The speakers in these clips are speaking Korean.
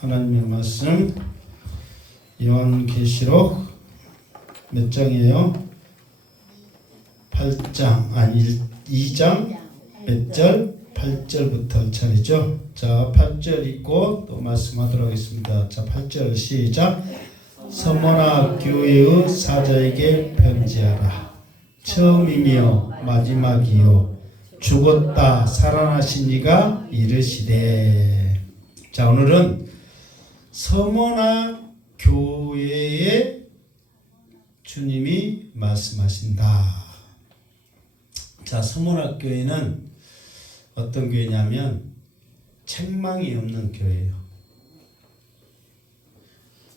하나님의 말씀 요한계시록 몇 장이에요? 8장, 2장 몇 절? 8절부터 차례죠. 자, 8절 읽고 또 말씀하도록 하겠습니다. 자, 8절 시작. 서머나 교회의 사자에게 편지하라. 처음이며 마지막이요 죽었다 살아나신 이가 이르시되. 자, 오늘은 서머나 교회에 주님이 말씀하신다. 자, 서머나 교회는 어떤 교회냐면 책망이 없는 교회예요.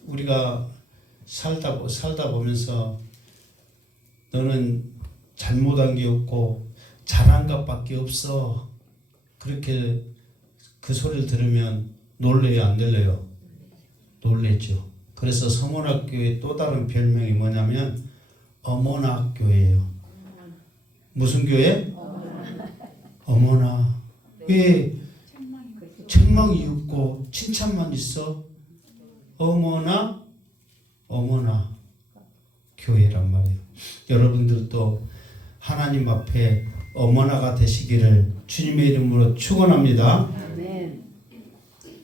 우리가 살다 보면서 너는 잘못한 게 없고 잘한 것밖에 없어. 그렇게 그 소리를 들으면 놀래요, 안 놀래요? 놀랬죠. 그래서 서문학교의 또 다른 별명이 뭐냐면 어머나교예요. 무슨 교회? 어머나. 왜 책망이 없고 칭찬만 있어? 어머나 교회란 말이에요. 여러분들도 하나님 앞에 어머나가 되시기를 주님의 이름으로 축원합니다.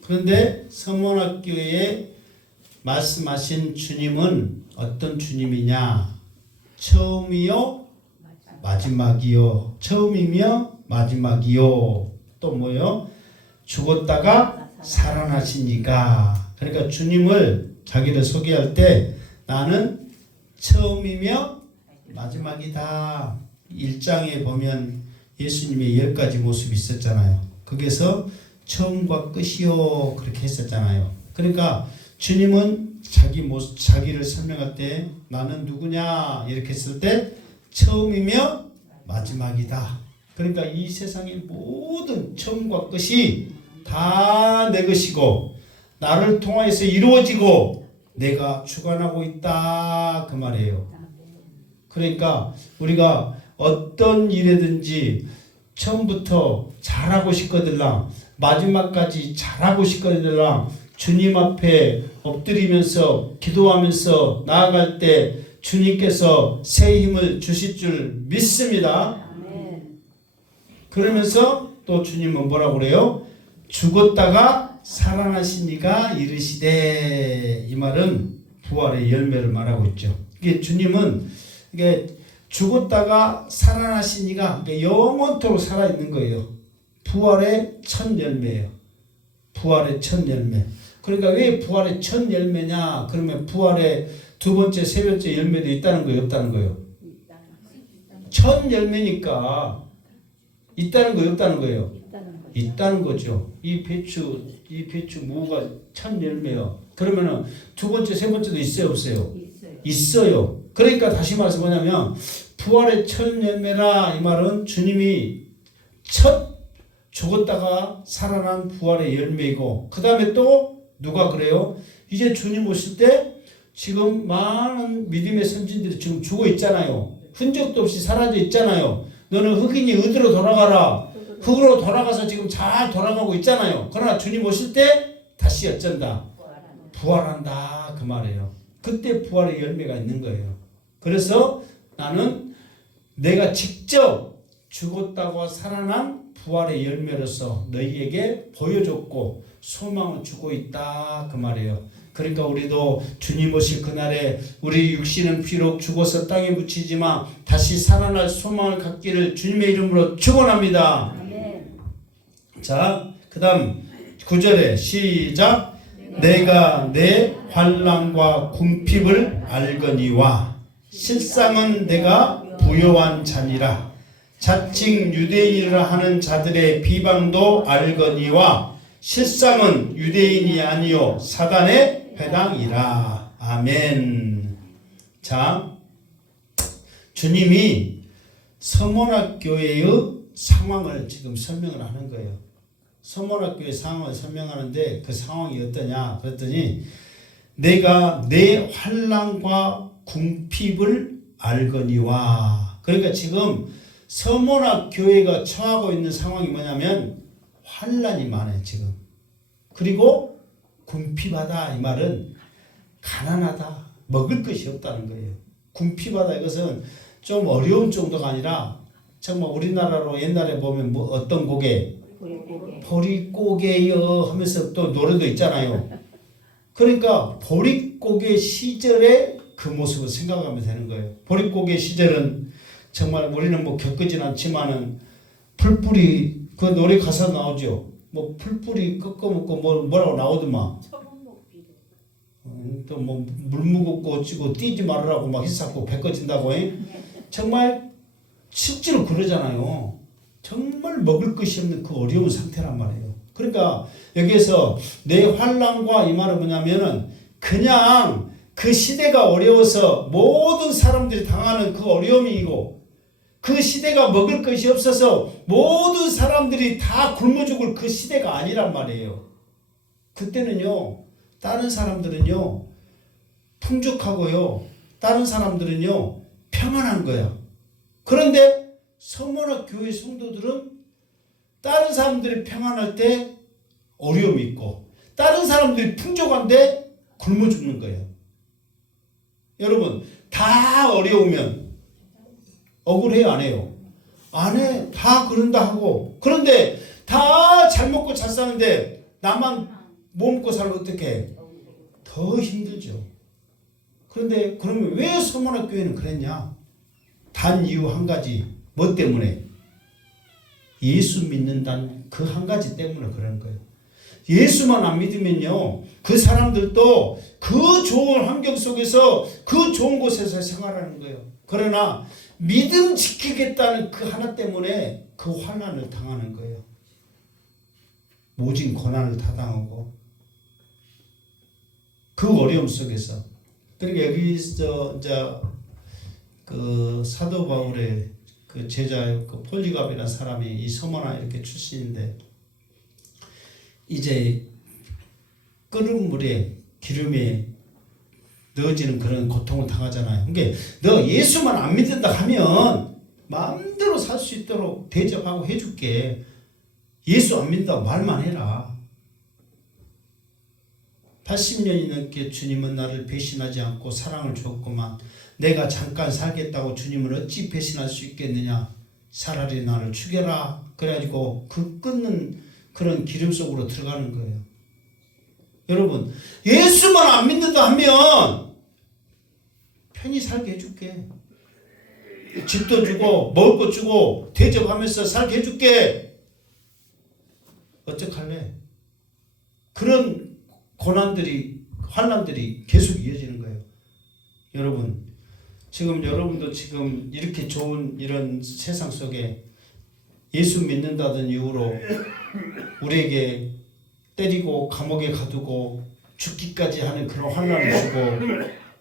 그런데 서문학교에 말씀하신 주님은 어떤 주님이냐? 처음이요 마지막이요. 처음이며 마지막이요. 또 뭐요? 죽었다가 살아나신 이가. 그러니까 주님을 자기를 소개할 때 나는 처음이며 마지막이다. 1장에 보면 예수님의 10가지 모습이 있었잖아요. 거기서 처음과 끝이요 그렇게 했었잖아요. 그러니까 주님은 자기를 설명할 때 나는 누구냐 이렇게 했을 때 처음이며 마지막이다. 그러니까 이 세상의 모든 처음과 끝이 다 내 것이고 나를 통하여서 이루어지고 내가 주관하고 있다 그 말이에요. 그러니까 우리가 어떤 일이든지 처음부터 잘하고 싶거들랑 마지막까지 잘하고 싶거들랑 주님 앞에 엎드리면서 기도하면서 나아갈 때 주님께서 새 힘을 주실 줄 믿습니다. 그러면서 또 주님은 뭐라고 그래요? 죽었다가 살아나신 이가 이르시되. 이 말은 부활의 열매를 말하고 있죠. 이게 주님은 이게 죽었다가 살아나신 이가 영원토록 살아있는 거예요. 부활의 첫 열매예요. 부활의 첫 열매. 그러니까 왜 부활의 첫 열매냐? 그러면 부활의 두 번째, 세 번째 열매도 있다는 거예요, 없다는 거예요? 첫 열매니까 있다는 거예요, 없다는 거예요? 있다는 거죠. 이 배추 무가 첫 열매요. 그러면은 두 번째, 세 번째도 있어요, 없어요? 있어요. 그러니까 다시 말해서 뭐냐면 부활의 첫 열매라 이 말은 주님이 첫 죽었다가 살아난 부활의 열매이고 그 다음에 또 누가 그래요? 이제 주님 오실 때 지금 많은 믿음의 선진들이 지금 죽어 있잖아요. 흔적도 없이 사라져 있잖아요. 너는 흑인이 어디로 돌아가라. 흑으로 돌아가서 지금 잘 돌아가고 있잖아요. 그러나 주님 오실 때 다시 어쩐다? 부활한다 그 말이에요. 그때 부활의 열매가 있는 거예요. 그래서 나는 내가 직접 죽었다고 살아난 부활의 열매로서 너희에게 보여줬고 소망을 주고 있다 그 말이에요. 그러니까 우리도 주님 오실 그날에 우리 육신은 비록 죽어서 땅에 묻히지만 다시 살아날 소망을 갖기를 주님의 이름으로 축원합니다. 자, 그 다음 9절에 시작. 내가 내 환난과 궁핍을 알거니와 실상은 내가 부요한 자니라. 자칭 유대인이라 하는 자들의 비방도 알거니와 실상은 유대인이 아니요 사단의 회당이라. 아멘. 자, 주님이 서문학교회의 상황을 지금 설명을 하는 거예요. 서문학교의 상황을 설명하는데 그 상황이 어떠냐 그랬더니 내가 내 환난과 궁핍을 알거니와. 그러니까 지금 서문학교회가 처하고 있는 상황이 뭐냐면 환난이 많아요 지금. 그리고 궁핍하다 이 말은 가난하다, 먹을 것이 없다는 거예요. 궁핍하다 이것은 좀 어려운 정도가 아니라 정말 우리나라로 옛날에 보면 뭐 어떤 곡에 보릿고개여 하면서 또 노래도 있잖아요. 그러니까 보릿고개 시절의 그 모습을 생각하면 되는 거예요. 보릿고개 시절은 정말 우리는 뭐 겪지는 않지만은 풀뿌리 그 노래 가사 나오죠. 뭐 풀뿌리 꺾어먹고 뭐라고 나오더만. 또 뭐 물 무겁고 어찌고 뛰지 말으라고 막 희사고 배 꺼진다고 정말 실제로 그러잖아요. 정말 먹을 것이 없는 그 어려운 상태란 말이에요. 그러니까 여기에서 내 환난과 이 말은 뭐냐면은 그냥 그 시대가 어려워서 모든 사람들이 당하는 그 어려움이고 그 시대가 먹을 것이 없어서 모든 사람들이 다 굶어 죽을 그 시대가 아니란 말이에요. 그때는요, 다른 사람들은요, 풍족하고요, 다른 사람들은요, 평안한 거야. 그런데 서머나 교회 성도들은 다른 사람들이 평안할 때 어려움이 있고 다른 사람들이 풍족한데 굶어 죽는 거예요. 여러분 다 어려우면 억울해요 안 해요? 안 해. 다 그런다 하고 그런데 다 잘 먹고 잘 사는데 나만 못 먹고 살면 어떡해? 더 힘들죠. 그런데 그러면 왜 서머나 교회는 그랬냐? 단 이유 한 가지. 뭐 때문에? 예수 믿는다는 그 한 가지 때문에 그런 거예요. 예수만 안 믿으면요, 그 사람들도 그 좋은 환경 속에서 그 좋은 곳에서 생활하는 거예요. 그러나 믿음 지키겠다는 그 하나 때문에 그 환난을 당하는 거예요. 모진 고난을 다 당하고 그 어려움 속에서. 그러니까 여기서 이제 그 사도 바울의 그 제자 그 폴리갑이라는 사람이 이 서머나 이렇게 출신인데 이제 끓은 물에 기름에 넣어지는 그런 고통을 당하잖아요. 그러니까 너 예수만 안 믿는다 하면 마음대로 살 수 있도록 대접하고 해줄게. 예수 안 믿는다고 말만 해라. 80년이 넘게 주님은 나를 배신하지 않고 사랑을 줬구만. 내가 잠깐 살겠다고 주님을 어찌 배신할 수 있겠느냐. 차라리 나를 죽여라. 그래가지고 그 끊는 그런 기름 속으로 들어가는 거예요. 여러분 예수만 안 믿는다 하면 편히 살게 해줄게. 집도 주고 먹을 것 주고 대접하면서 살게 해줄게. 어떡할래? 그런 고난들이 환난들이 계속 이어지는 거예요. 여러분 지금 여러분도 지금 이렇게 좋은 이런 세상 속에 예수 믿는다는 이유로 우리에게 때리고 감옥에 가두고 죽기까지 하는 그런 환난을 주고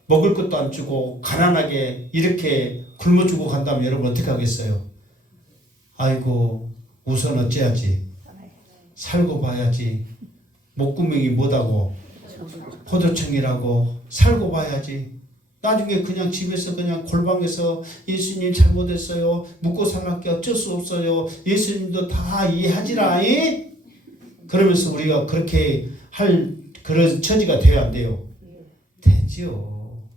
먹을 것도 안 주고 가난하게 이렇게 굶어 죽고 간다면 여러분 어떻게 하겠어요? 아이고 우선 어찌하지? 살고 봐야지. 목구멍이 뭐다고? 포도청이라고 살고 봐야지. 나중에 그냥 집에서 그냥 골방에서 예수님 잘못했어요. 묻고 살랄게 어쩔 수 없어요. 예수님도 다 이해하지라. 그러면서 우리가 그렇게 할 그런 처지가 돼야 안 돼요? 되지요.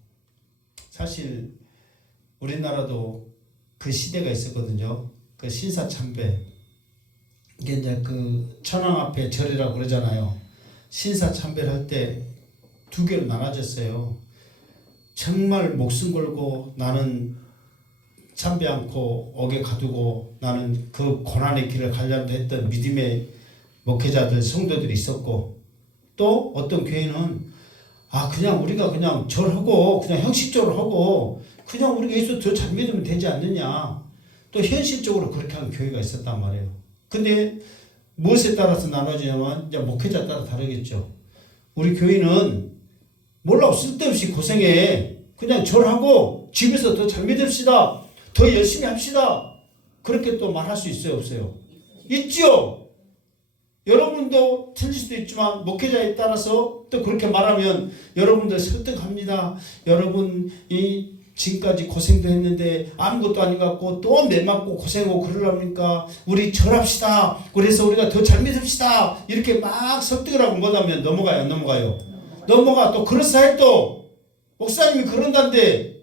사실 우리나라도 그 시대가 있었거든요. 그 신사참배. 이게 이제 그 천황 앞에 절이라고 그러잖아요. 신사참배를 할 때 두 개로 나눠졌어요. 정말 목숨 걸고 나는 참배 않고 옥에 가두고 나는 그 고난의 길을 가려고 했던 믿음의 목회자들 성도들이 있었고 또 어떤 교회는 그냥 우리가 그냥 절하고 그냥 형식적으로 하고 그냥 우리가 예수 더 잘 믿으면 되지 않느냐. 또 현실적으로 그렇게 하는 교회가 있었단 말이에요. 근데 무엇에 따라서 나눠지냐면 이제 목회자 따라 다르겠죠. 우리 교회는 몰라 쓸데없이 고생해. 그냥 절하고 집에서 더 잘 믿읍시다. 더 열심히 합시다. 그렇게 또 말할 수 있어요 없어요? 있죠. 여러분도 틀릴 수도 있지만 목회자에 따라서 또 그렇게 말하면 여러분들 설득합니다. 여러분 지금까지 고생도 했는데 아무것도 아닌 것 같고 또 매 맞고 고생하고 그러려니까 우리 절합시다. 그래서 우리가 더 잘 믿읍시다. 이렇게 막 설득을 하고 뭐하면 넘어가요. 넘어가. 또 그럴싸해. 또 목사님이 그런다는데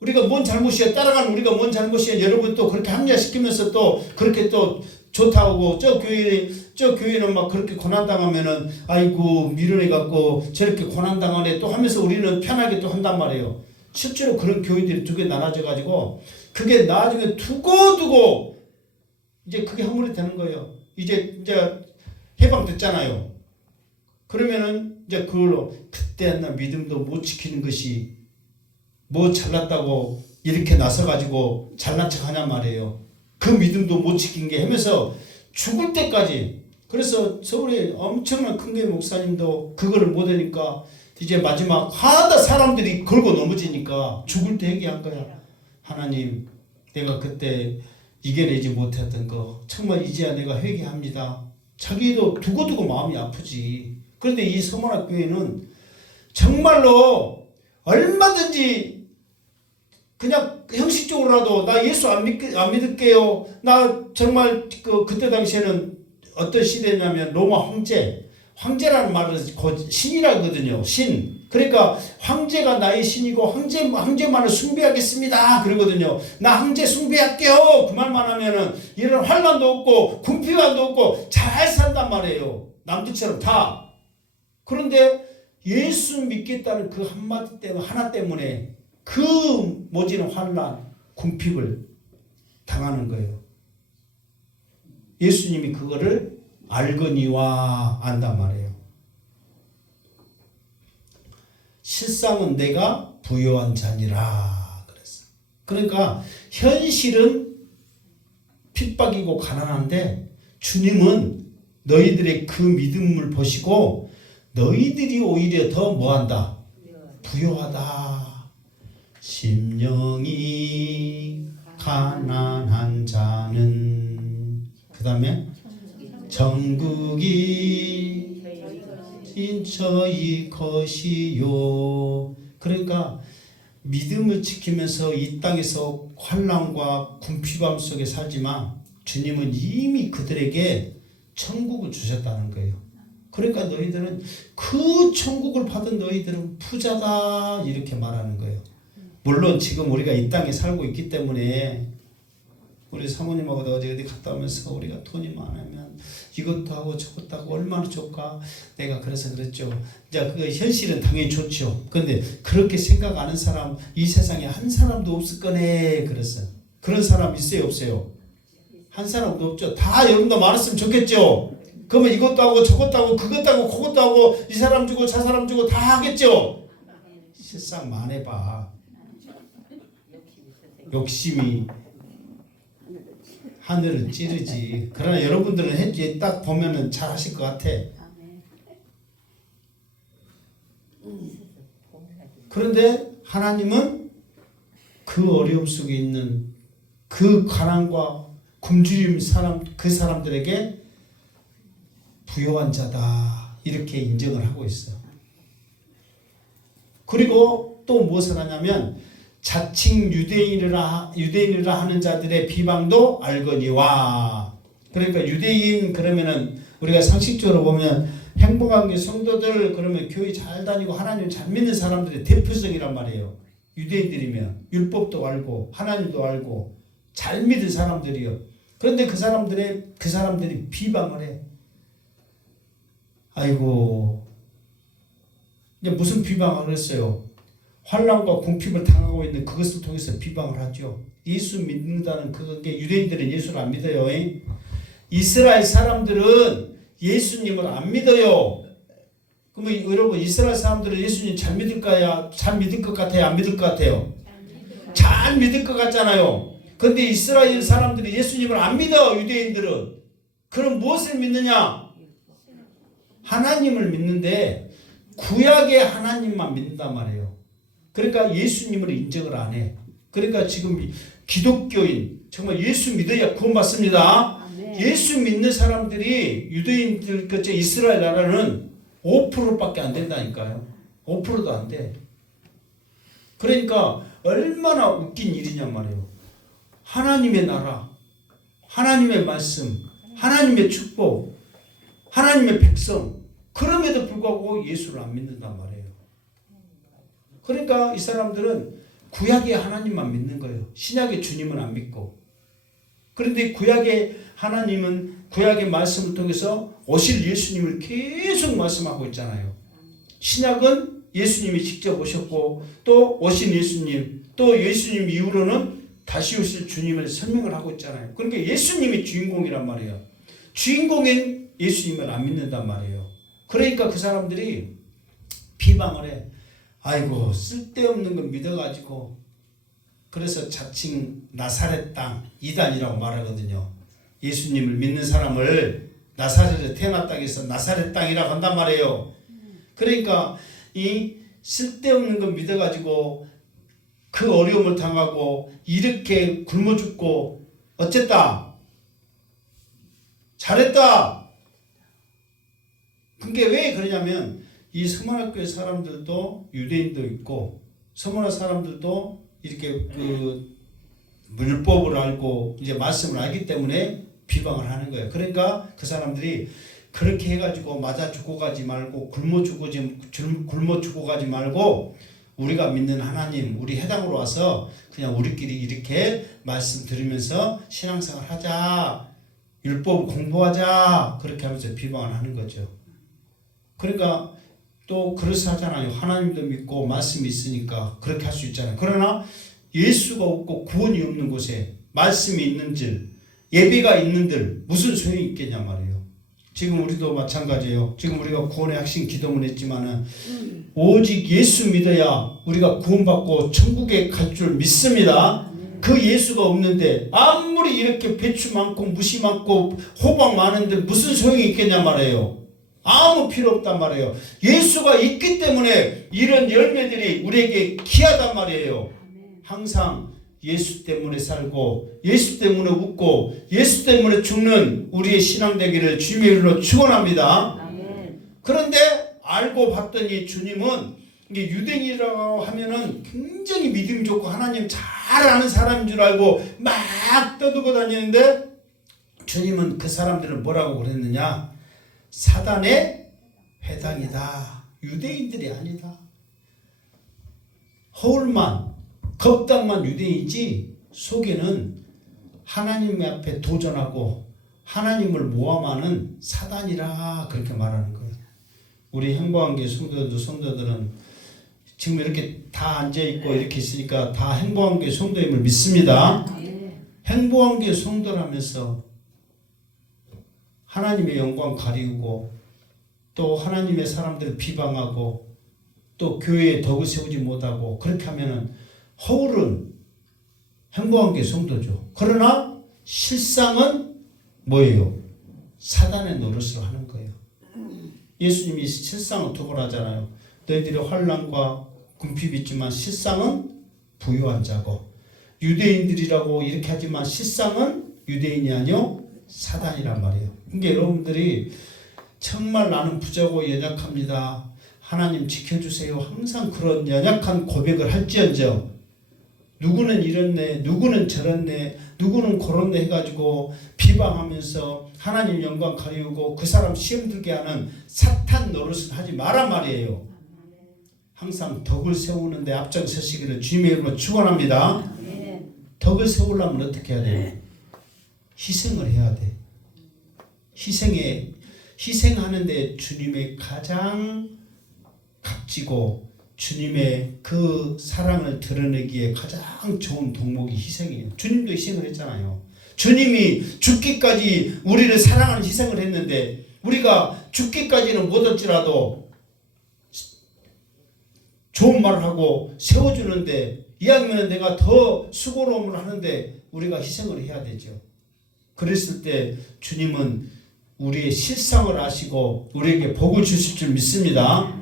우리가 뭔 잘못이야. 따라가는 우리가 뭔 잘못이야. 여러분 또 그렇게 합리화시키면서 또 그렇게 또 좋다고 저 교회는 막 그렇게 고난당하면은 아이고 밀어내갖고 저렇게 고난당하네 또 하면서 우리는 편하게 또 한단 말이에요. 실제로 그런 교회들이 두 개 나눠져 가지고 그게 나중에 두고두고 이제 그게 허물이 되는 거예요. 이제 해방됐잖아요. 그러면은 이제 그걸로 그때 나 믿음도 못 지키는 것이 뭐 잘났다고 이렇게 나서 가지고 잘난 척 하냔 말이에요. 그 믿음도 못 지킨 게 하면서 죽을 때까지. 그래서 서울에 엄청난 큰 교회 목사님도 그거를 못 하니까 이제 마지막 하다 사람들이 걸고 넘어지니까 죽을 때 얘기한 거야. 하나님, 내가 그때 이겨내지 못했던 거 정말 이제야 내가 회개합니다. 자기도 두고두고 마음이 아프지. 그런데 이 서문학 교회는 정말로 얼마든지 그냥 형식적으로라도 나 예수 안 믿을게요. 나 정말 그때 당시에는 어떤 시대냐면 로마 황제라는 말은 곧 신이라거든요. 신. 그러니까 황제가 나의 신이고 황제만을 숭배하겠습니다. 그러거든요. 나 황제 숭배할게요. 그 말만 하면은 이런 환난도 없고 궁핍함도 없고 잘 산단 말이에요. 남들처럼 다. 그런데 예수 믿겠다는 그 한마디 때문에 하나 때문에 그 모지는 환난, 궁핍을 당하는 거예요. 예수님이 그거를 알거니와 안단 말이에요. 실상은 내가 부요한 자니라 그랬어. 그러니까 현실은 핍박이고 가난한데 주님은 너희들의 그 믿음을 보시고 너희들이 오히려 더 뭐한다? 부요하다. 심령이 가난한 자는 그 다음에 정국이 저희 것이요. 그러니까 믿음을 지키면서 이 땅에서 환난과 궁핍함 속에 살지만 주님은 이미 그들에게 천국을 주셨다는 거예요. 그러니까 너희들은 그 천국을 받은 너희들은 부자다 이렇게 말하는 거예요. 물론 지금 우리가 이 땅에 살고 있기 때문에 우리 사모님하고도 어디 갔다 오면서 우리가 돈이 많으면 이것도 하고 저것도 하고 얼마나 좋을까. 내가 그래서 그랬죠. 이제 그 현실은 당연히 좋죠. 그런데 그렇게 생각하는 사람 이 세상에 한 사람도 없을 거네 그랬어요. 그런 사람 있어요 없어요? 한 사람도 없죠. 다 여러분도 많았으면 좋겠죠. 그러면 이것도 하고 저것도 하고 그것도 하고 그것도 하고 이 사람 주고 저 사람 주고 다 하겠죠. 실상 만해봐. 욕심이 하늘을 찌르지. 그러나 여러분들은 현재 딱 보면은 잘 하실 것 같아. 그런데 하나님은 그 어려움 속에 있는 그 가난과 굶주림 그 사람들에게 부요한 자다 이렇게 인정을 하고 있어요. 그리고 또 무엇을 하냐면 자칭 유대인이라 하는 자들의 비방도 알거니와. 그러니까 유대인 그러면은 우리가 상식적으로 보면 행복한 게 성도들 그러면 교회 잘 다니고 하나님 잘 믿는 사람들의 대표성이란 말이에요. 유대인들이면 율법도 알고 하나님도 알고 잘 믿은 사람들이요. 그런데 그 사람들이 비방을 해. 아이고 이제 무슨 비방을 했어요? 환난과 궁핍을 당하고 있는 그것을 통해서 비방을 하죠. 예수 믿는다는 그게 유대인들은 예수를 안 믿어요. 이스라엘 사람들은 예수님을 안 믿어요. 그러면 여러분 이스라엘 사람들은 예수님 잘 믿을까요? 잘 믿을 것 같아요? 안 믿을 것 같아요? 잘 믿을 것 같잖아요. 그런데 이스라엘 사람들이 예수님을 안 믿어. 유대인들은. 그럼 무엇을 믿느냐? 하나님을 믿는데 구약의 하나님만 믿는단 말이에요. 그러니까 예수님을 인정을 안 해. 그러니까 지금 기독교인 정말 예수 믿어야 구원받습니다. 예수 믿는 사람들이 유대인들 이스라엘 나라는 5%밖에 안 된다니까요. 5%도 안 돼. 그러니까 얼마나 웃긴 일이냔 말이에요. 하나님의 나라, 하나님의 말씀, 하나님의 축복, 하나님의 백성, 그럼에도 불구하고 예수를 안 믿는단 말이에요. 그러니까 이 사람들은 구약의 하나님만 믿는 거예요. 신약의 주님은 안 믿고. 그런데 구약의 하나님은 구약의 말씀을 통해서 오실 예수님을 계속 말씀하고 있잖아요. 신약은 예수님이 직접 오셨고 또 오신 예수님, 또 예수님 이후로는 다시 오실 주님을 설명을 하고 있잖아요. 그러니까 예수님이 주인공이란 말이에요. 주인공인 예수님을 안 믿는단 말이에요. 그러니까 그 사람들이 비방을 해. 아이고 쓸데없는 걸 믿어가지고 그래서 자칭 나사렛 땅 이단이라고 말하거든요. 예수님을 믿는 사람을 나사렛에 태어난 땅에서 나사렛 땅이라고 한단 말이에요. 그러니까 이 쓸데없는 걸 믿어가지고 그 어려움을 당하고 이렇게 굶어 죽고 어쨌다 잘했다. 그게 왜 그러냐면 이 서문학교의 사람들도 유대인도 있고 서문학 사람들도 이렇게 그 율법을 알고 이제 말씀을 알기 때문에 비방을 하는 거예요. 그러니까 그 사람들이 그렇게 해가지고 맞아 죽어가지 말고 굶어 죽어가지 말고 우리가 믿는 하나님 우리 해당으로 와서 그냥 우리끼리 이렇게 말씀 들으면서 신앙생활 하자, 율법 공부하자, 그렇게 하면서 비방을 하는 거죠. 그러니까 또 그럴싸하잖아요. 하나님도 믿고 말씀이 있으니까 그렇게 할 수 있잖아요. 그러나 예수가 없고 구원이 없는 곳에 말씀이 있는들, 예배가 있는들 무슨 소용이 있겠냐 말이에요. 지금 우리도 마찬가지예요. 지금 우리가 구원의 핵심 기도문 했지만은 오직 예수 믿어야 우리가 구원받고 천국에 갈 줄 믿습니다. 그 예수가 없는데 아무리 이렇게 배추 많고 무시 많고 호박 많은데 무슨 소용이 있겠냐 말이에요. 아무 필요 없단 말이에요. 예수가 있기 때문에 이런 열매들이 우리에게 귀하단 말이에요. 항상 예수 때문에 살고 예수 때문에 웃고 예수 때문에 죽는 우리의 신앙 되기를 주님의 이름으로 축원합니다. 그런데 알고 봤더니 주님은 이게 유대인이라고 하면은 굉장히 믿음이 좋고 하나님 잘 아는 사람인 줄 알고 막 떠들고 다니는데 주님은 그 사람들을 뭐라고 그랬느냐? 사단의 회당이다. 유대인들이 아니다. 허울만 겁당만 유대인이지 속에는 하나님 앞에 도전하고 하나님을 모함하는 사단이라 그렇게 말하는 거예요. 우리 행보한교회 성도들은 지금 이렇게 다 앉아있고 이렇게 있으니까 다 행보한교회 성도임을 믿습니다. 행보한교회 성도라면서 하나님의 영광 가리우고 또 하나님의 사람들을 비방하고 또 교회에 덕을 세우지 못하고 그렇게 하면은 허울은 행복한 게 성도죠. 그러나 실상은 뭐예요? 사단의 노릇을 하는 거예요. 예수님이 실상은 두 번 하잖아요. 너희들이 환난과 궁핍이 있지만 실상은 부유한 자고 유대인들이라고 이렇게 하지만 실상은 유대인이 아니요 사단이란 말이에요. 그러니까 여러분들이 정말 나는 부자고 연약합니다. 하나님 지켜주세요. 항상 그런 연약한 고백을 할지언정 누구는 이렇네, 누구는 저렇네, 누구는 그렇네 해가지고 비방하면서 하나님 영광 가리우고 그 사람 시험 들게 하는 사탄 노릇을 하지 마란 말이에요. 항상 덕을 세우는데 앞장서시기를 주님의 이름으로 축원합니다. 덕을 세우려면 어떻게 해야 돼요? 희생을 해야 돼. 희생하는데 주님의 가장 값지고 주님의 그 사랑을 드러내기에 가장 좋은 덕목이 희생이에요. 주님도 희생을 했잖아요. 주님이 죽기까지 우리를 사랑하는 희생을 했는데 우리가 죽기까지는 못할지라도 좋은 말을 하고 세워주는데 이왕이면 내가 더 수고로움을 하는데 우리가 희생을 해야 되죠. 그랬을 때 주님은 우리의 실상을 아시고 우리에게 복을 주실 줄 믿습니다.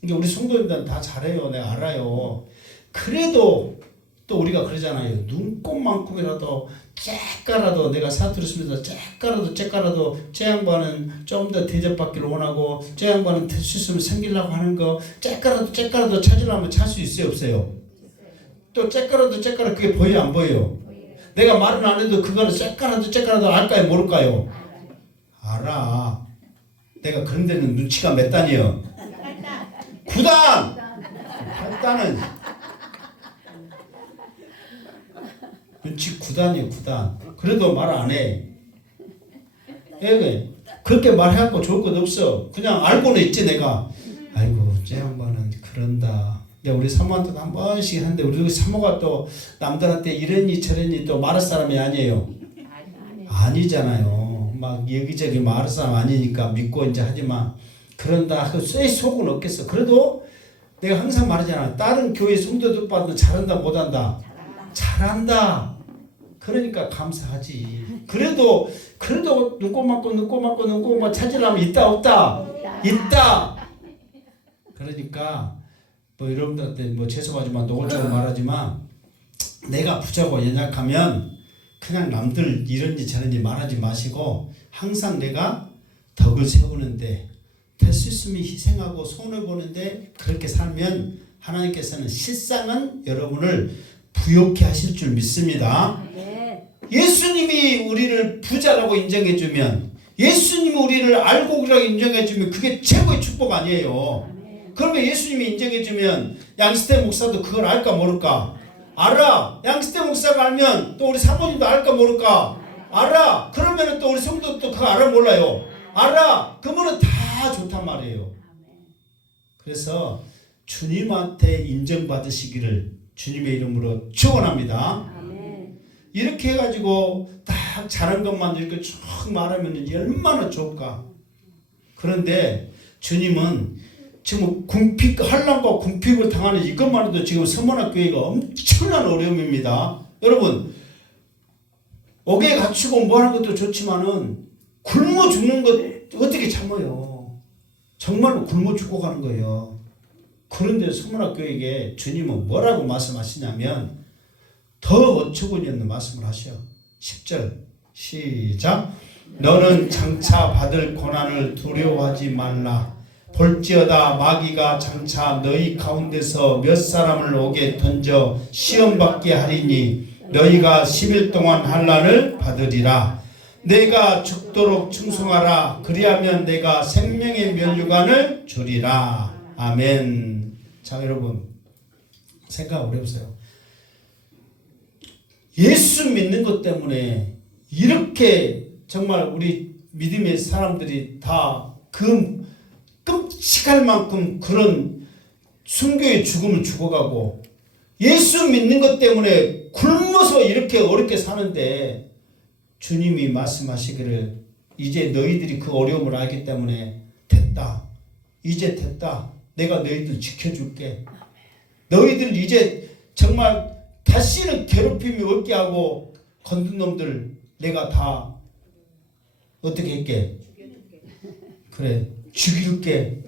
그러니까 우리 성도님들은 다 잘해요. 내가 알아요. 그래도 또 우리가 그러잖아요. 눈곱만큼이라도 쬐까라도 내가 사투리 쓰면서 쬐까라도 제 양반은 좀 더 대접받기를 원하고 제 양반은 될 수 있으면 생기려고 하는 거 쬐까라도 찾으려면 찾을 수 있어요 없어요? 또 쬐까라도 그게 보여 안 보여요? 내가 말은 안 해도 그거는 쬐까라도 알까요 모를까요? 알아. 내가 그런 데는 눈치가 몇 단이요? 9단! 8단은 눈치 9단이요 9단. 그래도 말 안 해. 왜? 그렇게 말해갖고 좋을 것 없어. 그냥 알고는 있지 내가. 아이고 쟤 양반은 그런다. 우리 사모한테도 한 번씩 하는데 우리 사모가 또 남들한테 이랬니 저랬니 또 말할 사람이 아니에요. 아니잖아요. 막 여기저기 말할 사람 아니니까 믿고 이제 하지만 그런다. 쇠 속은 없겠어. 그래도 내가 항상 말하잖아. 다른 교회 성도들 봐도 잘한다 못한다. 잘한다. 그러니까 감사하지. 그래도 눈곱 맞고 찾으려면 있다 없다. 있다. 그러니까 뭐 여러분들한테 뭐 죄송하지만 노골적으로 말하지만 내가 부자고 연약하면 그냥 남들 이런지 저런지 말하지 마시고 항상 내가 덕을 세우는데 될 수 있으면 희생하고 손해보는데 그렇게 살면 하나님께서는 실상은 여러분을 부욕해 하실 줄 믿습니다. 예수님이 우리를 부자라고 인정해주면 예수님이 우리를 알고라고 인정해주면 그게 최고의 축복 아니에요. 그러면 예수님이 인정해주면 양스태 목사도 그걸 알까 모를까? 알아. 양스태 목사가 알면 또 우리 사모님도 알까 모를까? 알아. 그러면 또 우리 성도도 그거 알아 몰라요? 알아. 그러면 다 좋단 말이에요. 그래서 주님한테 인정받으시기를 주님의 이름으로 축원합니다. 이렇게 해가지고 딱 잘한 것만 이렇게 쭉 말하면 얼마나 좋을까. 그런데 주님은 지금 환난과 궁핍을 당하는 이것만 해도 지금 서문학교회가 엄청난 어려움입니다. 여러분 옥에 갇히고 뭐 하는 것도 좋지만은 굶어 죽는 것 어떻게 참아요. 정말로 굶어 죽고 가는 거예요. 그런데 서문학교회에게 주님은 뭐라고 말씀하시냐면 더 어처구니 없는 말씀을 하셔요. 10절 시작. 너는 장차 받을 고난을 두려워하지 말라. 볼지어다 마귀가 장차 너희 가운데서 몇 사람을 옥에 던져 시험받게 하리니 너희가 10일 동안 환난을 받으리라. 내가 죽도록 충성하라. 그리하면 내가 생명의 면류관을 주리라. 아멘. 자 여러분 생각 해보세요. 예수 믿는 것 때문에 이렇게 정말 우리 믿음의 사람들이 다 그 끔찍할 만큼 그런 순교의 죽음을 죽어가고 예수 믿는 것 때문에 굶어서 이렇게 어렵게 사는데 주님이 말씀하시기를 이제 너희들이 그 어려움을 알기 때문에 됐다. 이제 됐다. 내가 너희들 지켜줄게. 너희들 이제 정말 다시는 괴롭힘이 없게 하고 건든 놈들 내가 다 어떻게 할게? 그래 죽일게.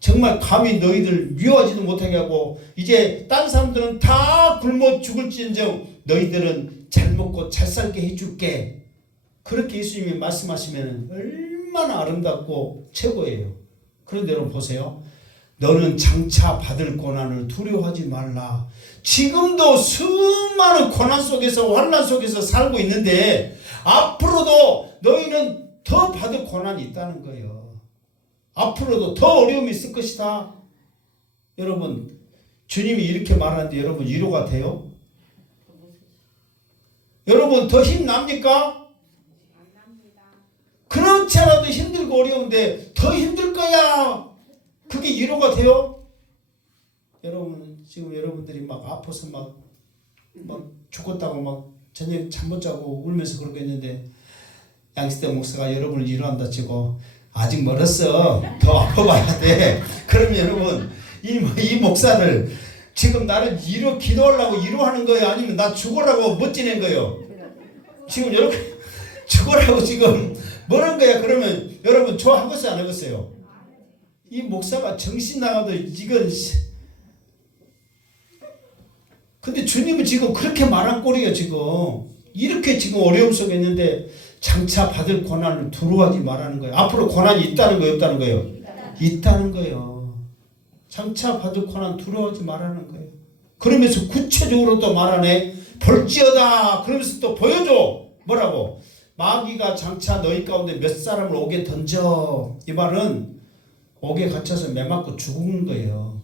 정말 감히 너희들 미워하지도 못하게 하고 이제 딴 사람들은 다 굶어 죽을지언정 너희들은 잘 먹고 잘 살게 해줄게. 그렇게 예수님이 말씀하시면 얼마나 아름답고 최고예요. 그런데 여러분 보세요. 너는 장차 받을 고난을 두려워하지 말라. 지금도 수많은 고난 속에서 환난 속에서 살고 있는데 앞으로도 너희는 더 받을 고난이 있다는 거예요. 앞으로도 더 어려움이 있을 것이다. 여러분 주님이 이렇게 말하는데 여러분 위로가 돼요? 여러분 더 힘납니까? 그렇지 않아도 힘들고 어려운데 더 힘들 거야. 그게 위로가 돼요? 여러분 지금 여러분들이 막 아파서 막 죽었다고 막 저녁 잠 못 자고 울면서 그러겠는데 양시대 목사가 여러분을 위로한다 치고 아직 멀었어. 더 아파봐야 돼. 그러면 여러분 이 목사를 지금 나를 기도하려고 위로하는 거예요? 아니면 나 죽으라고 멋지는 거예요? 지금 이렇게 죽으라고 지금 뭐라는 거야? 그러면 여러분 좋아하겠어요? 안 하겠어요? 이 목사가 정신 나가도 이건 근데 주님은 지금 그렇게 말한 꼴이에요. 지금 이렇게 지금 어려움 속에 있는데 장차 받을 고난을 두려워하지 말라는 거예요. 앞으로 고난이 있다는 거예요? 없다는 거예요? 있다는 거예요. 장차 받을 고난 두려워하지 말라는 거예요. 그러면서 구체적으로 또 말하네. 볼지어다. 그러면서 또 보여줘. 뭐라고? 마귀가 장차 너희 가운데 몇 사람을 옥에 던져. 이 말은 옥에 갇혀서 매 맞고 죽는 거예요.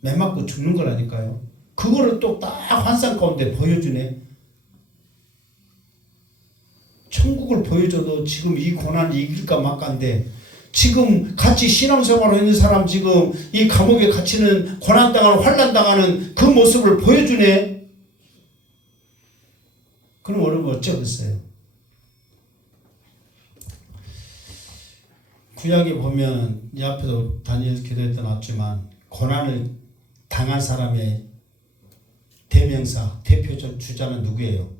매 맞고 죽는 거라니까요. 그거를 또 딱 환상 가운데 보여주네. 천국을 보여줘도 지금 이 고난을 이길까 말까인데, 지금 같이 신앙생활을 있는 사람 지금 이 감옥에 갇히는 고난당하는 환난당하는 그 모습을 보여주네. 그럼 여러분 어쩌겠어요? 구약에 보면 이 앞에도 다니엘 기도에 나왔지만 고난을 당한 사람의 대명사, 대표적 주자는 누구예요?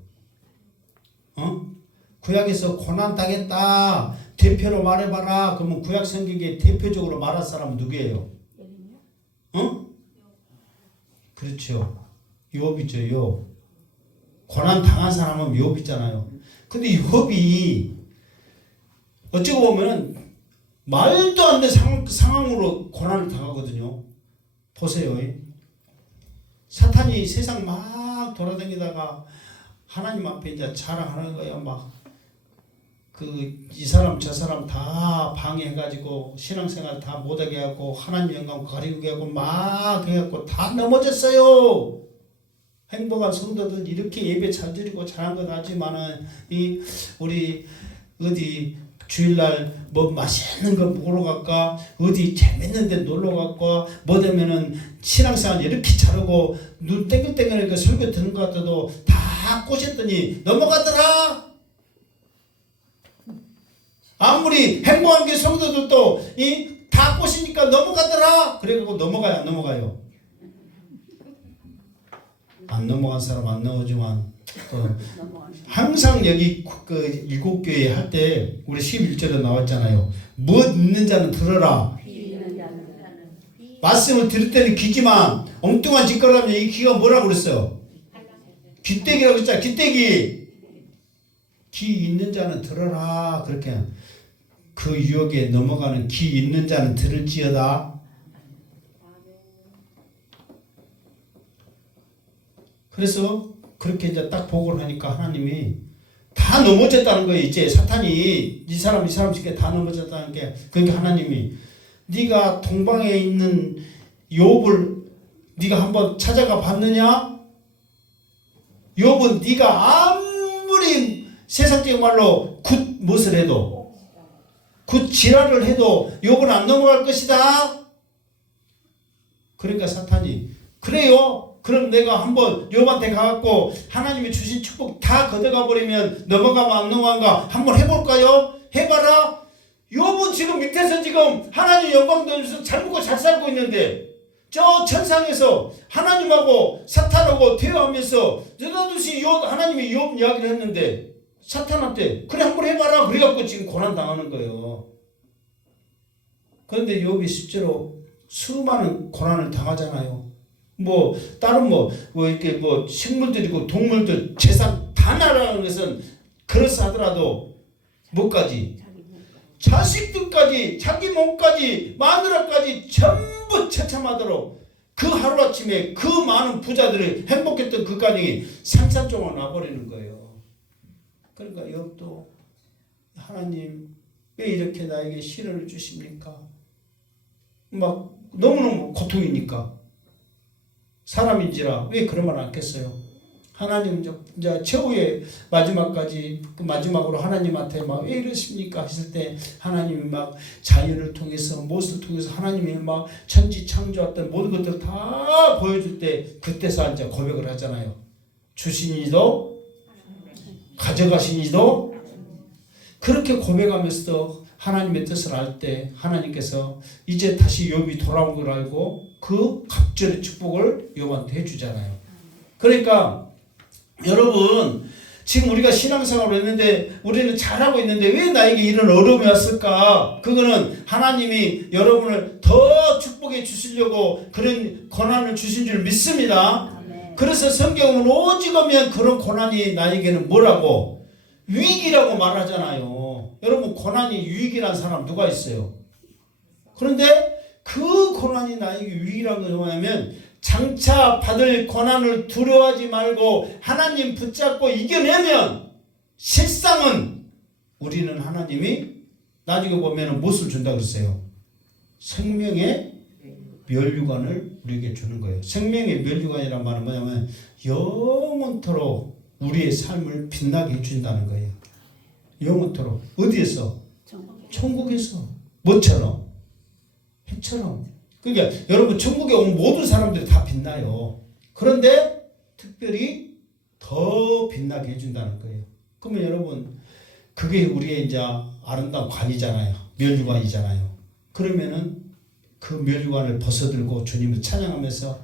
구약에서 고난 당했다 대표로 말해봐라. 그러면 구약 성경에 대표적으로 말할 사람은 누구예요? 그렇죠. 욥이죠. 욥. 고난 당한 사람은 욥이잖아요. 근데 욥이 어찌고 보면 말도 안 되는 상황으로 고난을 당하거든요. 보세요. 사탄이 세상 막 돌아다니다가 하나님 앞에 이제 자랑하는 거예요. 막 이 사람 저 사람 다 방해해가지고 신앙생활 다 못하게 하고 하나님 영광 가리게 하고 막 해갖고 다 넘어졌어요. 행복한 성도들 이렇게 예배 잘 드리고 잘한 것 하지만은 우리 어디 주일날 뭐 맛있는 거 먹으러 갈까, 어디 재밌는 데 놀러 갈까, 뭐 되면은 신앙생활 이렇게 잘하고 눈 땡글땡글하게 설교 듣는 것 같아도 다 꼬셨더니 넘어가더라. 아무리 행복한 게 성도들도 다 꼬시니까 넘어가더라. 그래갖고 넘어가요, 안 넘어가요? 안 넘어간 사람 안 나오지만 또 항상 여기 그 일곱 교회 할 때 우리 11절에 나왔잖아요. 뭐 있는 자는 들어라. 말씀을 들을 때는 귀지만 엉뚱한 짓거리하면 이 귀가 뭐라고 그랬어요? 귀때기라고 했잖아. 귀때기. 귀 있는 자는 들어라. 그렇게 그 유혹에 넘어가는 귀 있는 자는 들을지어다. 그래서 그렇게 이제 딱 보고를 하니까 하나님이 다 넘어졌다는 거예요. 이제 사탄이 이 사람 쉽게 다 넘어졌다는 게, 그러니까 하나님이 네가 동방에 있는 욥을 네가 한번 찾아가 봤느냐? 욥은 네가 아무리 세상적인 말로 굿 무엇을 해도 굿 지랄을 해도 욥은 안 넘어갈 것이다. 그러니까 사탄이 그래요. 그럼 내가 한번 욥한테 가갖고 하나님이 주신 축복 다 걷어가 버리면 넘어가면 안 넘어간가 한번 해볼까요? 해봐라. 욥은 지금 밑에서 지금 하나님 영광 돌면서 잘 먹고 잘 살고 있는데 저 천상에서 하나님하고 사탄하고 대화하면서 느닷없이 하나님이 욥 이야기를 했는데 사탄한테 그래 한번 해봐라 그래갖고 지금 고난 당하는 거예요. 그런데 욥이 실제로 수많은 고난을 당하잖아요. 뭐 다른 이렇게 식물들이고 동물들 재산 다 날아가는 것은 그렇사하더라도 뭐까지 자식들까지 자기 몸까지 마누라까지 전부 처참하도록 그 하루아침에 그 많은 부자들이 행복했던 그 가정이 산산조각 나버리는 거예요. 그러니까 욥도 하나님 왜 이렇게 나에게 시련을 주십니까? 막 너무너무 고통이니까 사람인지라 왜 그런 말 않겠어요? 하나님 이제 최후의 마지막까지 그 마지막으로 하나님한테 막 왜 이러십니까 했을 때 하나님이 막 자연을 통해서 무엇을 통해서 하나님이 막 천지 창조했던 모든 것들을 다 보여줄 때 그때서 이제 고백을 하잖아요. 주신 이도 가져가신 이도 그렇게 고백하면서도 하나님의 뜻을 알 때 하나님께서 이제 다시 욥이 돌아온 걸 알고 그 갑절의 축복을 욥한테 해주잖아요. 그러니까 여러분 지금 우리가 신앙생활을 했는데 우리는 잘하고 있는데 왜 나에게 이런 어려움이 왔을까? 그거는 하나님이 여러분을 더 축복해 주시려고 그런 고난을 주신 줄 믿습니다. 그래서 성경은 오직하면 그런 고난이 나에게는 뭐라고? 위기라고 말하잖아요. 여러분 고난이 위기란 사람 누가 있어요? 그런데 그 고난이 나에게 위기라고 뭐냐면 장차 받을 고난을 두려워하지 말고 하나님 붙잡고 이겨내면 실상은 우리는 하나님이 나중에 보면 무엇을 준다고 그랬어요? 생명의 면류관을 우리에게 주는 거예요. 생명의 면류관이란 말은 뭐냐면 영원토록 우리의 삶을 빛나게 해준다는 거예요. 영원토록. 어디에서? 천국에서. 뭐처럼? 해처럼. 그러니까 여러분 천국에 온 모든 사람들이 다 빛나요. 그런데 특별히 더 빛나게 해준다는 거예요. 그러면 여러분 그게 우리의 이제 아름다운 관이잖아요. 면류관이잖아요. 그러면은 그 면류관을 벗어들고 주님을 찬양하면서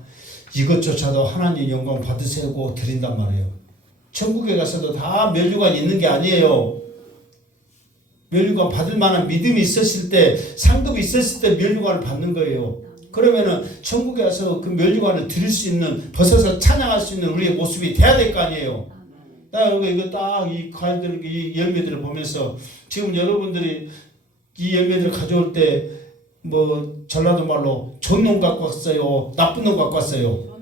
이것조차도 하나님 영광 받으세요 드린단 말이에요. 천국에 가서도 다 면류관이 있는 게 아니에요. 면류관 받을 만한 믿음이 있었을 때, 상급이 있었을 때 면류관을 받는 거예요. 그러면은 천국에 가서 그 면류관을 드릴 수 있는, 벗어서 찬양할 수 있는 우리의 모습이 돼야 될 거 아니에요. 나 이거 딱 이 과일들, 이 열매들을 보면서 지금 여러분들이 이 열매들을 가져올 때 뭐 전라도 말로 좋은 놈 갖고 왔어요, 나쁜 놈 갖고 왔어요.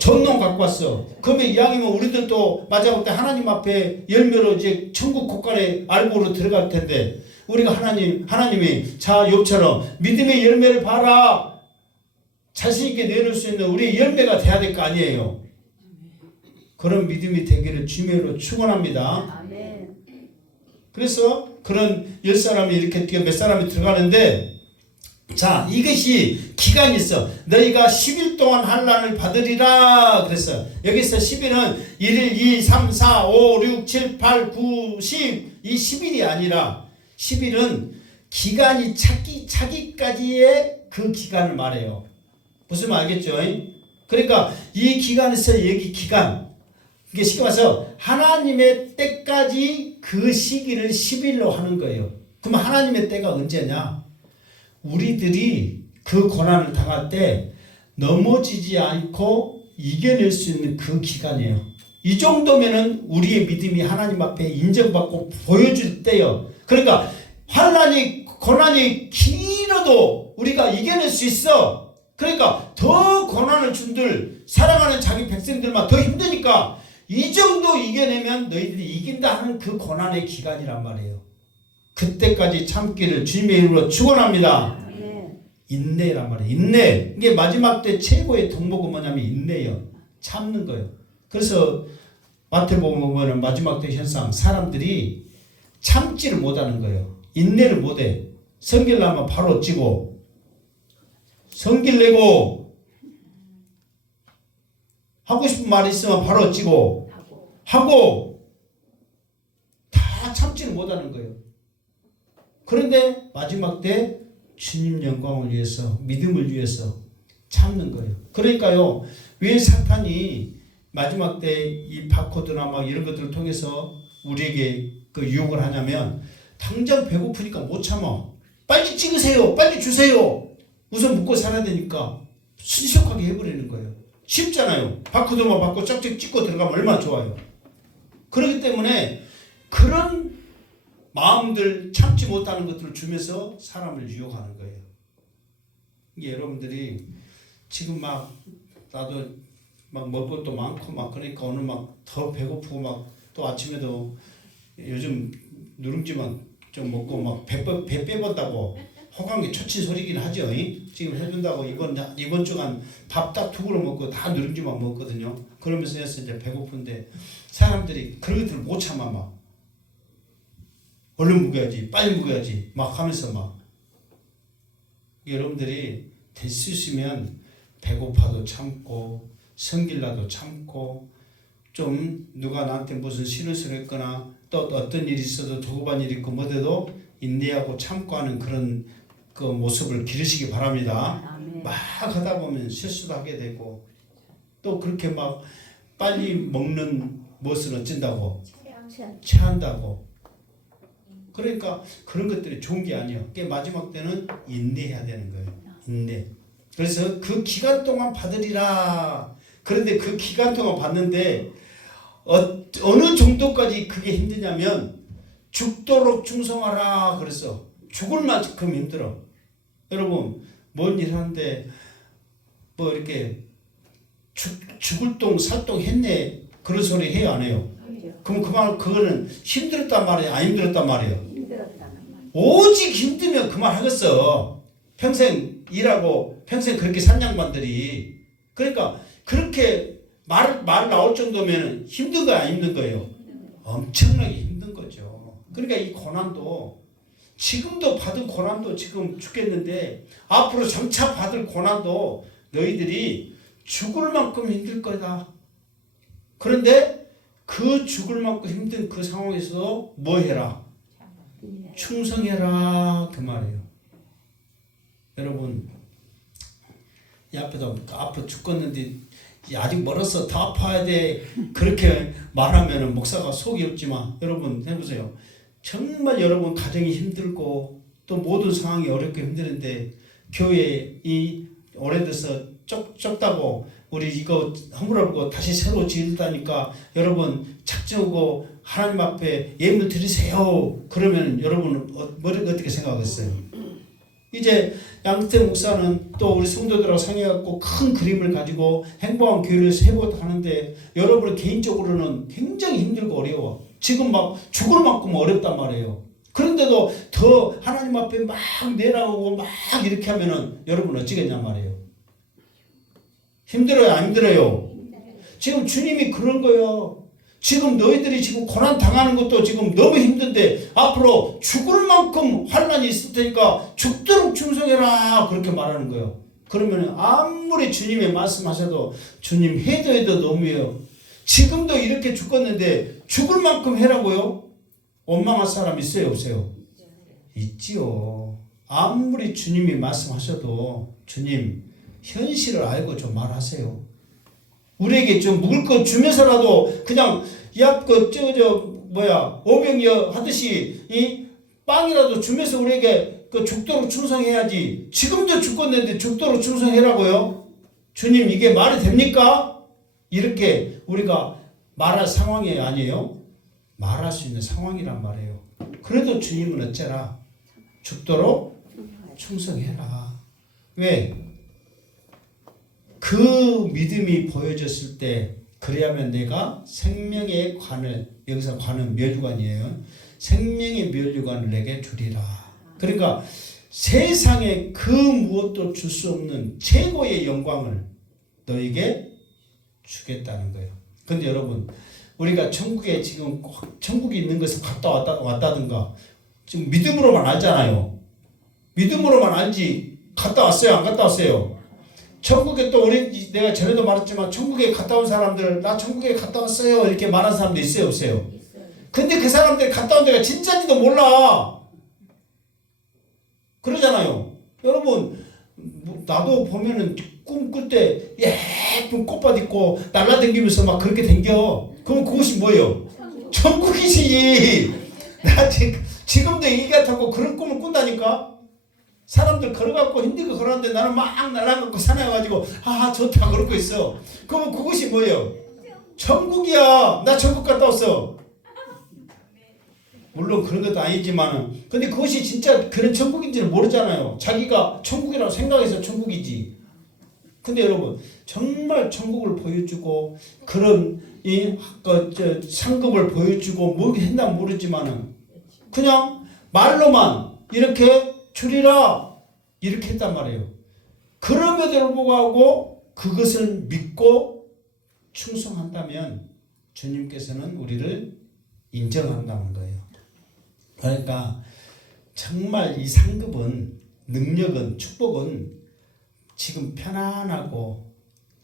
좋은 놈 갖고 왔어. 그러면 이왕이면 우리들도 마지막 때 하나님 앞에 열매로 이제 천국 국간에 알고로 들어갈 텐데 우리가 하나님이 자 욥처럼 믿음의 열매를 봐라. 자신 있게 내놓을 수 있는 우리의 열매가 돼야 될 거 아니에요. 그런 믿음이 되기를 주님으로 축원합니다. 그래서 그런 10사람이 이렇게 몇 사람이 들어가는데 자 이것이 기간이 있어. 너희가 10일 동안 환난을 받으리라 그랬어요. 여기서 10일은 1일, 2, 3, 4, 5, 6, 7, 8, 9, 10 이 10일이 아니라 10일은 기간이 차기까지의 그 기간을 말해요. 무슨 말 알겠죠? 그러니까 이 기간에서 여기 기간 이게 쉽게 말해서 하나님의 때까지 그 시기를 10일로 하는 거예요. 그럼 하나님의 때가 언제냐? 우리들이 그 고난을 당할 때 넘어지지 않고 이겨낼 수 있는 그 기간이에요. 이 정도면은 우리의 믿음이 하나님 앞에 인정받고 보여줄 때요. 그러니까 환난이 고난이 길어도 우리가 이겨낼 수 있어. 그러니까 더 고난을 준들 사랑하는 자기 백성들만 더 힘드니까 이 정도 이겨내면 너희들이 이긴다 하는 그 고난의 기간이란 말이에요. 그때까지 참기를 주님의 이름으로 축원합니다. 인내란 말이에요. 인내. 이게 마지막 때 최고의 덕목은 뭐냐면 인내예요. 참는 거예요. 그래서 마태복음 보면 마지막 때 현상 사람들이 참지를 못하는 거예요. 인내를 못해. 성길 나면 바로 어찌고 성길 내고 하고 싶은 말이 있으면 바로 어찌고 하고 다 참지를 못하는 거예요. 그런데 마지막 때 주님 영광을 위해서 믿음을 위해서 참는 거예요. 그러니까요. 왜 사탄이 마지막 때 이 바코드나 막 이런 것들을 통해서 우리에게 그 유혹을 하냐면 당장 배고프니까 못 참아. 빨리 찍으세요. 빨리 주세요. 우선 먹고 살아야 되니까 신속하게 해버리는 거예요. 쉽잖아요. 바코드만 받고 쫙쫙 찍고 들어가면 얼마나 좋아요. 그렇기 때문에 그런 마음들 참지 못하는 것들을 주면서 사람을 유혹하는 거예요. 이게 여러분들이 지금 막 나도 막 먹을 것도 많고 막 그러니까 오늘 막 더 배고프고 막 또 아침에도 요즘 누룽지만 좀 먹고 막 배 빼본다고 호강이 초친 소리긴 하죠. 지금 해준다고 이번 주간 밥 딱 두 그릇 먹고 다 누룽지만 먹거든요. 그러면서 이제 배고픈데 사람들이 그런 것들을 못 참아 막 얼른 먹어야지 빨리 먹어야지 막 하면서 막 여러분들이 될 수 있으면 배고파도 참고 성질나도 참고 좀 누가 나한테 무슨 신을 했거나 또 어떤 일이 있어도 조급한 일이 있고 뭐래도 인내하고 참고 하는 그런 그 모습을 기르시기 바랍니다. 막 하다 보면 실수도 하게 되고 또 그렇게 막 빨리 먹는 무엇을 어쩐다고 체한다고 그러니까 그런 것들이 좋은 게 아니에요. 마지막 때는 인내해야 되는 거예요. 인내. 그래서 그 기간 동안 받으리라. 그런데 그 기간 동안 받는데 어느 정도까지 그게 힘드냐면 죽도록 충성하라 그랬어. 죽을 만큼 힘들어. 여러분 뭔 일 하는데 뭐 이렇게 죽을 똥 살똥 했네 그런 소리 해요 안 해요? 그럼 그거는 힘들었단 말이에요 안 힘들었단 말이에요? 오직 힘들면 그만 하겠어. 평생 일하고 평생 그렇게 산 양반들이. 그러니까 그렇게 말 나올 정도면 힘든 거야 안 힘든 거예요? 엄청나게 힘든 거죠. 그러니까 이 고난도 지금도 받은 고난도 지금 죽겠는데 앞으로 점차 받을 고난도 너희들이 죽을 만큼 힘들 거다. 그런데 그 죽을 만큼 힘든 그 상황에서도 뭐 해라? 충성해라 그 말이에요. 여러분 이 앞으로 죽겠는데 아직 멀었어 더 아파야 돼 그렇게 말하면 목사가 속이 없지만 여러분 해보세요. 정말 여러분 가정이 힘들고 또 모든 상황이 어렵고 힘드는데 교회이 오래돼서 좁다고 우리 이거 허물어보고 다시 새로 지으다니까 여러분 착정하고 하나님 앞에 예물 드리세요. 그러면 여러분 어떻게 생각하겠어요? 이제 양태 목사는 또 우리 성도들하고 상의해갖고 큰 그림을 가지고 행복한 교회를 세우고 하는데 여러분 개인적으로는 굉장히 힘들고 어려워. 지금 막 죽을 만큼 어렵단 말이에요. 그런데도 더 하나님 앞에 막 내라오고 막 이렇게 하면은 여러분 어찌겠냐 말이에요. 힘들어요 안 힘들어요? 지금 주님이 그런 거예요. 지금 너희들이 지금 고난 당하는 것도 지금 너무 힘든데 앞으로 죽을 만큼 환난이 있을 테니까 죽도록 충성해라 그렇게 말하는 거예요. 그러면 아무리 주님이 말씀하셔도 주님 해도 너무해요. 지금도 이렇게 죽었는데 죽을 만큼 해라고요? 원망할 사람 있어요 없어요? 있지요. 아무리 주님이 말씀하셔도 주님 현실을 알고 좀 말하세요. 우리에게 좀 묵을 거 주면서라도 그냥 오병이어 하듯이 이 빵이라도 주면서 우리에게 그 죽도록 충성해야지. 지금도 죽었는데 죽도록 충성해라고요? 주님 이게 말이 됩니까? 이렇게 우리가 말할 상황이 아니에요? 말할 수 있는 상황이란 말이에요. 그래도 주님은 어째라? 죽도록 충성해라. 왜? 그 믿음이 보여졌을 때 그래야면 내가 생명의 관을 여기서 관은 멸류관이에요. 생명의 멸류관을 내게 주리라. 그러니까 세상에 그 무엇도 줄 수 없는 최고의 영광을 너에게 주겠다는 거예요. 근데 여러분 우리가 천국에 지금 천국이 있는 것을 갔다 왔다든가 지금 믿음으로만 알잖아요. 믿음으로만 알지 갔다 왔어요 안 갔다 왔어요? 천국에 또 내가 전에도 말했지만 천국에 갔다 온 사람들 나 천국에 갔다 왔어요 이렇게 말하는 사람도 있어요 없어요? 근데 그 사람들이 갔다 온 데가 진짜인지도 몰라. 그러잖아요. 여러분 나도 보면은 꿈 꿀 때 예쁜 꽃밭 있고 날라다니면서 막 그렇게 댕겨. 그럼 그것이 뭐예요? 천국이지. 나 지금도 이 같았고 그런 꿈을 꾼다니까. 사람들 걸어갖고 힘들게 걸었는데 나는 막 날아가고 사나워가지고 좋다 그러고 있어. 그러면 그것이 뭐예요? 천국이야. 나 천국 갔다 왔어. 물론 그런 것도 아니지만 근데 그것이 진짜 그런 천국인지는 모르잖아요. 자기가 천국이라고 생각해서 천국이지. 근데 여러분 정말 천국을 보여주고 그런 상급을 보여주고 뭐 했나 모르지만은 그냥 말로만 이렇게 주리라 이렇게 했단 말이에요. 그럼에도 불구하고 그것을 믿고 충성한다면 주님께서는 우리를 인정한다는 거예요. 그러니까 정말 이 상급은 능력은 축복은 지금 편안하고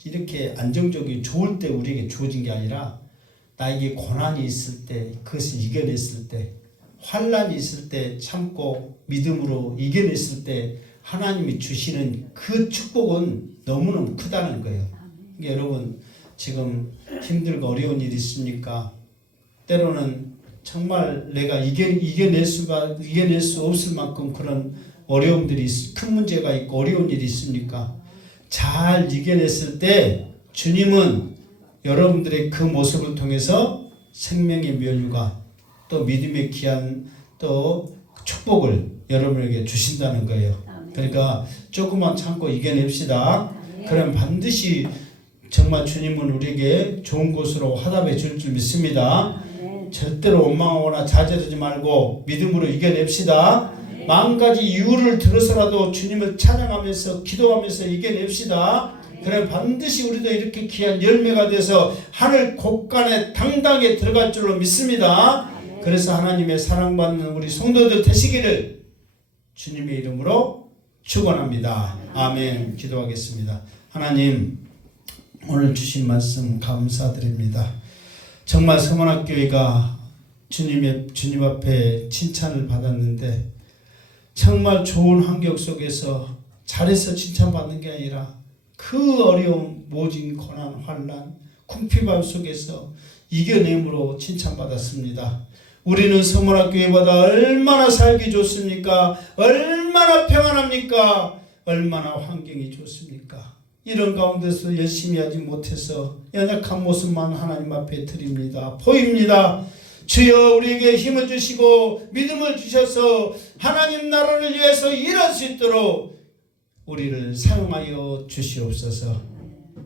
이렇게 안정적이 좋을 때 우리에게 주어진 게 아니라 나에게 고난이 있을 때 그것을 이겨냈을 때 환난이 있을 때 참고 믿음으로 이겨냈을 때 하나님이 주시는 그 축복은 너무너무 크다는 거예요. 그러니까 여러분 지금 힘들고 어려운 일이 있습니까? 때로는 정말 내가 이겨낼 수 없을 만큼 그런 어려움들이 큰 문제가 있고 어려운 일이 있습니까? 잘 이겨냈을 때 주님은 여러분들의 그 모습을 통해서 생명의 면류가 또 믿음의 귀한 또 축복을 여러분에게 주신다는 거예요. 그러니까 조금만 참고 이겨냅시다. 그럼 반드시 정말 주님은 우리에게 좋은 곳으로 화답해 줄 줄 믿습니다. 절대로 원망하거나 좌절하지 말고 믿음으로 이겨냅시다. 만가지 이유를 들어서라도 주님을 찬양하면서 기도하면서 이겨냅시다. 그래 반드시 우리도 이렇게 귀한 열매가 돼서 하늘 곳간에 당당하게 들어갈 줄로 믿습니다. 그래서 하나님의 사랑받는 우리 성도들 되시기를 주님의 이름으로 축원합니다. 아멘. 기도하겠습니다. 하나님, 오늘 주신 말씀 감사드립니다. 정말 서문학교회가 주님 앞에 칭찬을 받았는데 정말 좋은 환경 속에서 잘해서 칭찬받는 게 아니라 그 어려움, 모진, 고난, 환난, 궁핍함 속에서 이겨냄으로 칭찬받았습니다. 우리는 서문학교회보다 얼마나 살기 좋습니까? 얼마나 평안합니까? 얼마나 환경이 좋습니까? 이런 가운데서 열심히 하지 못해서 연약한 모습만 하나님 앞에 드립니다. 보입니다. 주여 우리에게 힘을 주시고 믿음을 주셔서 하나님 나라를 위해서 일할 수 있도록 우리를 사용하여 주시옵소서.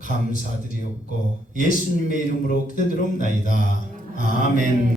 감사드리옵고 예수님의 이름으로 기도드리옵나이다. 아멘.